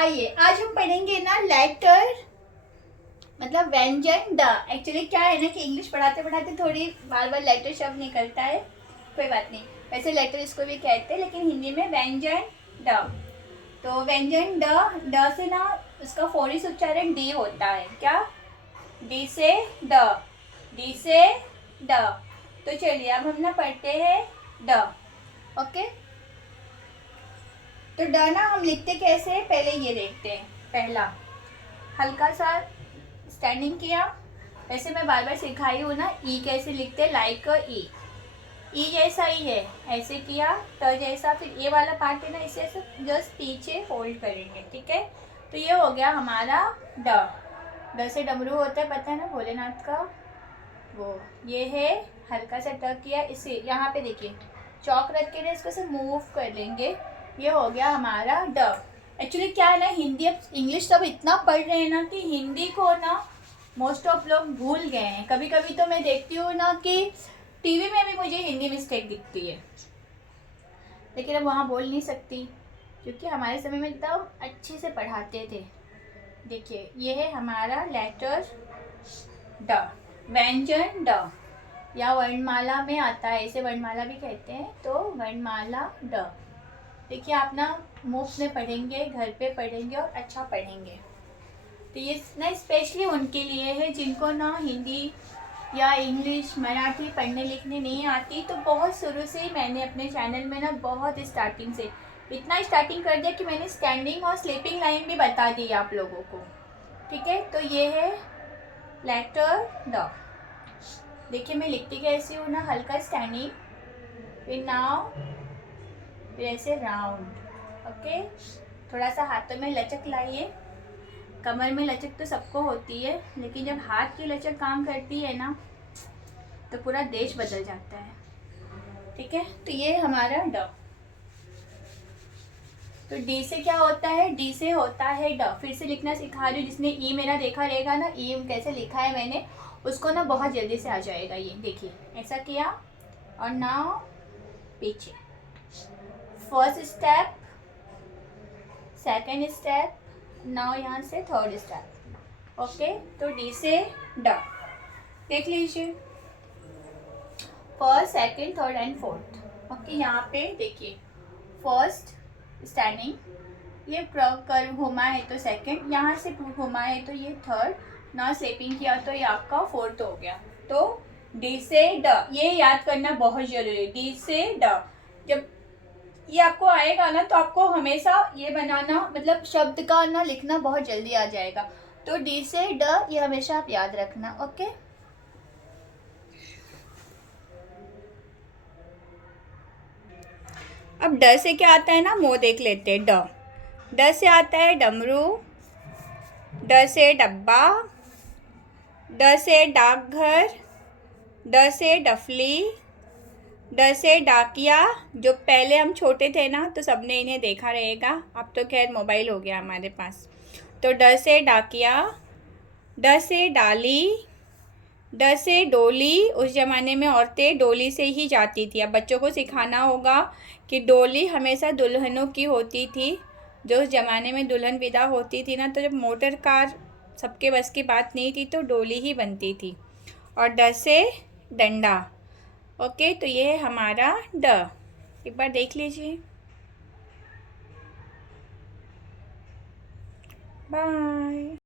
आइए आज हम पढ़ेंगे ना लेटर, मतलब व्यंजन द। एक्चुअली क्या है ना कि इंग्लिश पढ़ाते पढ़ाते थोड़ी बार बार लेटर शब्द निकलता है, कोई बात नहीं। वैसे लेटर इसको भी कहते हैं लेकिन हिंदी में व्यंजन द। तो व्यंजन द से ना उसका फोनिक उच्चारण डी होता है। क्या? डी से द, डी से द। तो चलिए अब हम ना पढ़ते हैं द। ओके, तो ड ना हम लिखते कैसे, पहले ये देखते हैं। पहला हल्का सा स्टैंडिंग किया, वैसे मैं बार बार सिखाई हूँ ना। ई कैसे लिखते हैं, लाइक ई जैसा ही है, ऐसे किया ट जैसा। फिर ये वाला पार्ट है ना, इसे जस्ट पीछे फोल्ड करेंगे, ठीक है। तो ये हो गया हमारा ड से डमरू होता है, पता है ना भोलेनाथ का वो। ये है हल्का सा ट किया, इसे यहाँ पे देखिए चौक रख के ना इसको से मूव कर लेंगे। ये हो गया हमारा ड। एक्चुअली क्या है ना, हिंदी अब इंग्लिश सब इतना पढ़ रहे हैं ना कि हिंदी को ना मोस्ट ऑफ लोग भूल गए हैं। कभी कभी तो मैं देखती हूँ ना कि टीवी में भी मुझे हिंदी मिस्टेक दिखती है, लेकिन अब वहाँ बोल नहीं सकती क्योंकि हमारे समय में एकदम अच्छे से पढ़ाते थे। देखिए ये है हमारा लेटर ड, व्यंजन ड, या वर्णमाला में आता है, इसे वर्णमाला भी कहते हैं। तो वर्णमाला ड। देखिए आप ना मुफ्त में पढ़ेंगे, घर पे पढ़ेंगे और अच्छा पढ़ेंगे। तो ये ना स्पेशली उनके लिए है जिनको ना हिंदी या इंग्लिश मराठी पढ़ने लिखने नहीं आती। तो बहुत शुरू से ही मैंने अपने चैनल में ना बहुत स्टार्टिंग से इतना स्टार्टिंग कर दिया कि मैंने स्टैंडिंग और स्लीपिंग लाइन भी बता दी आप लोगों को, ठीक है। तो ये है लेटर ड। देखिए मैं लिखती कैसी हूँ ना, हल्का स्टैंडिंग, फिर नाउ, फिर ऐसे राउंड। ओके, थोड़ा सा हाथों में लचक लाइए। कमर में लचक तो सबको होती है, लेकिन जब हाथ की लचक काम करती है ना तो पूरा देश बदल जाता है, ठीक है। तो ये हमारा ड। तो डी से क्या होता है, डी से होता है ड। फिर से लिखना सिखा रही हूँ, जिसने ई मेरा देखा रहेगा ना, ई कैसे लिखा है मैंने, उसको ना बहुत जल्दी से आ जाएगा। ये देखिए ऐसा किया और नाउ पीछे, first step, second step, now यहाँ से थर्ड स्टेप। ओके, तो डी से ड देख लीजिए, first second third and fourth. Okay, यहाँ पे देखिए फर्स्ट स्टैंडिंग, ये कर घुमा है तो सेकंड, यहाँ से घुमा है तो ये थर्ड, ना स्लीपिंग किया तो ये आपका फोर्थ हो गया। तो डी से ड, ये याद करना बहुत जरूरी है। डी से ड जब ये आपको आएगा ना तो आपको हमेशा ये बनाना, मतलब शब्द का ना लिखना बहुत जल्दी आ जाएगा। तो डी से ड ये हमेशा आप याद रखना। ओके, अब ड से क्या आता है ना, मुँह देख लेते हैं। ड से आता है डमरू, ड से डब्बा, ड से डाकघर, ड से डफली, ड से डाकिया। जो पहले हम छोटे थे ना तो सबने इन्हें देखा रहेगा, अब तो खैर मोबाइल हो गया हमारे पास। तो ड से डाकिया, ड से डाली, ड से डोली। उस ज़माने में औरतें डोली से ही जाती थी। अब बच्चों को सिखाना होगा कि डोली हमेशा दुल्हनों की होती थी। जो उस ज़माने में दुल्हन विदा होती थी ना, तो जब मोटर कार सबके बस की बात नहीं थी तो डोली ही बनती थी। और ड से डंडा। ओके, तो ये है हमारा ड। एक बार देख लीजिए। बाय।